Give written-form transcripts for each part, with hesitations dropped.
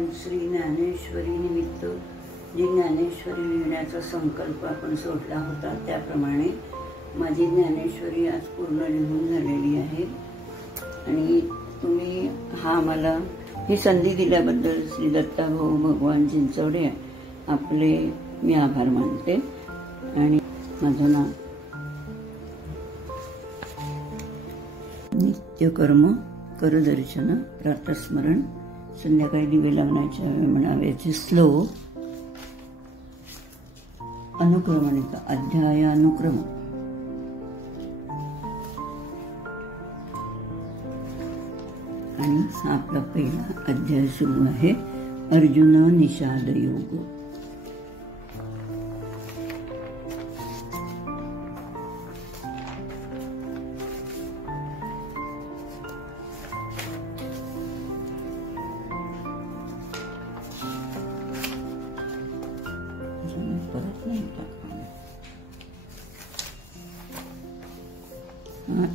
श्री ज्ञानेश्वरी निमित्त जी ज्ञानेश्वरी लिहिण्याचा संकल्प आपण सोडला होता त्याप्रमाणे माझी ज्ञानेश्वरी आज पूर्ण लिहून झालेली आहे। आणि तुम्ही मला ही संधी दिल्याबद्दल श्री दत्ताभाऊ भगवान चिंचवडे आपले मी आभार मानते। आणि माझं नाव नित्यकर्म करदर्शन प्रातस्मरण संध्याकाळी दिवे लावण्याच्या म्हणाव्याचे श्लोक अनुक्रमणिका अध्याय अनुक्रम। आणि हा आपला पहिला अध्याय सुरू आहे अर्जुन निषाद योग।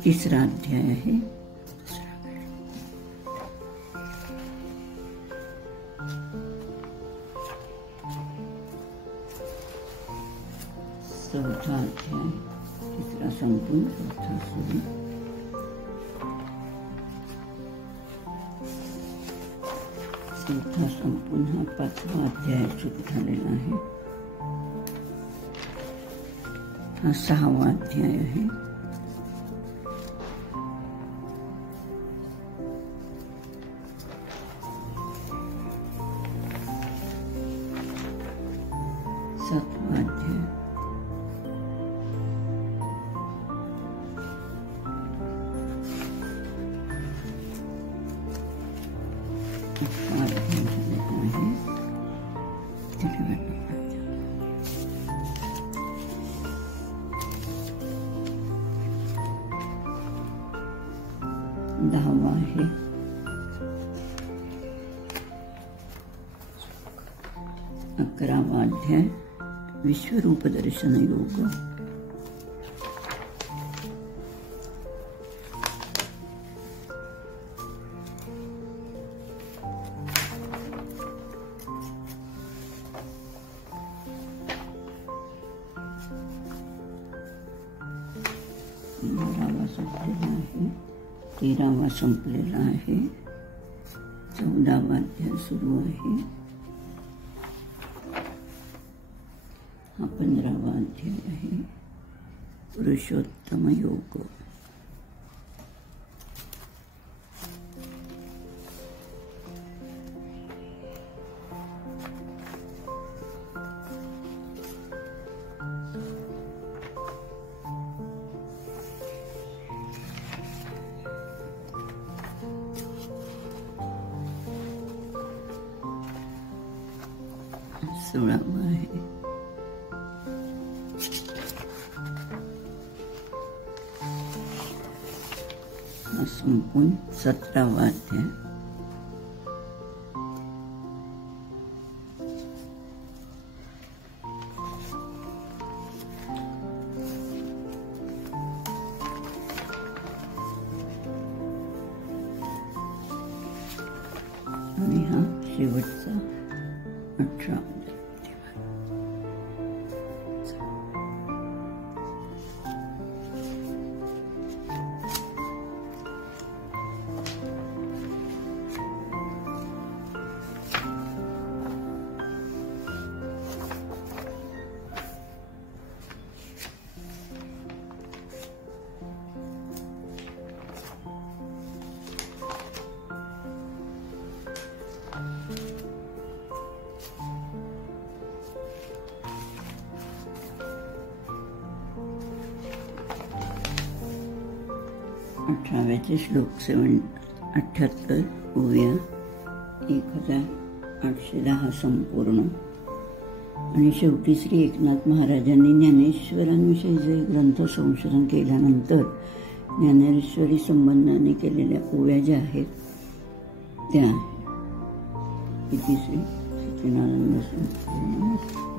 तीसरा अध्याय आहे। चौथा अध्याय तिसरा संपून चौथा सुरू। चौथा संपून हा पाचवा अध्याय सुरू झालेला आहे। हा सहावा अध्याय आहे। सातवा अध्याय। दहावा आहे। अकरावा अध्याय विश्वरूप दर्शन योग। 12वा संपलेला आहे। 13वा संपलेला आहे। 14वा अध्याय सुरू आहे। हा 15वा अध्याय आहे पुरुषोत्तम योग। 16वा आहे। संपून 17वा अध्याय। आणि हा शेवटचा 18वा। 18व्याचे श्लोक 78 ओव्या 1810 संपूर्ण। आणि शेवटी श्री एकनाथ महाराजांनी ज्ञानेश्वरांविषयी जे ग्रंथ संशोधन केल्यानंतर ज्ञानेश्वरी संबंधाने केलेल्या ओव्या ज्या आहेत त्या इति श्री सच्चिदानंद संपूर्ण।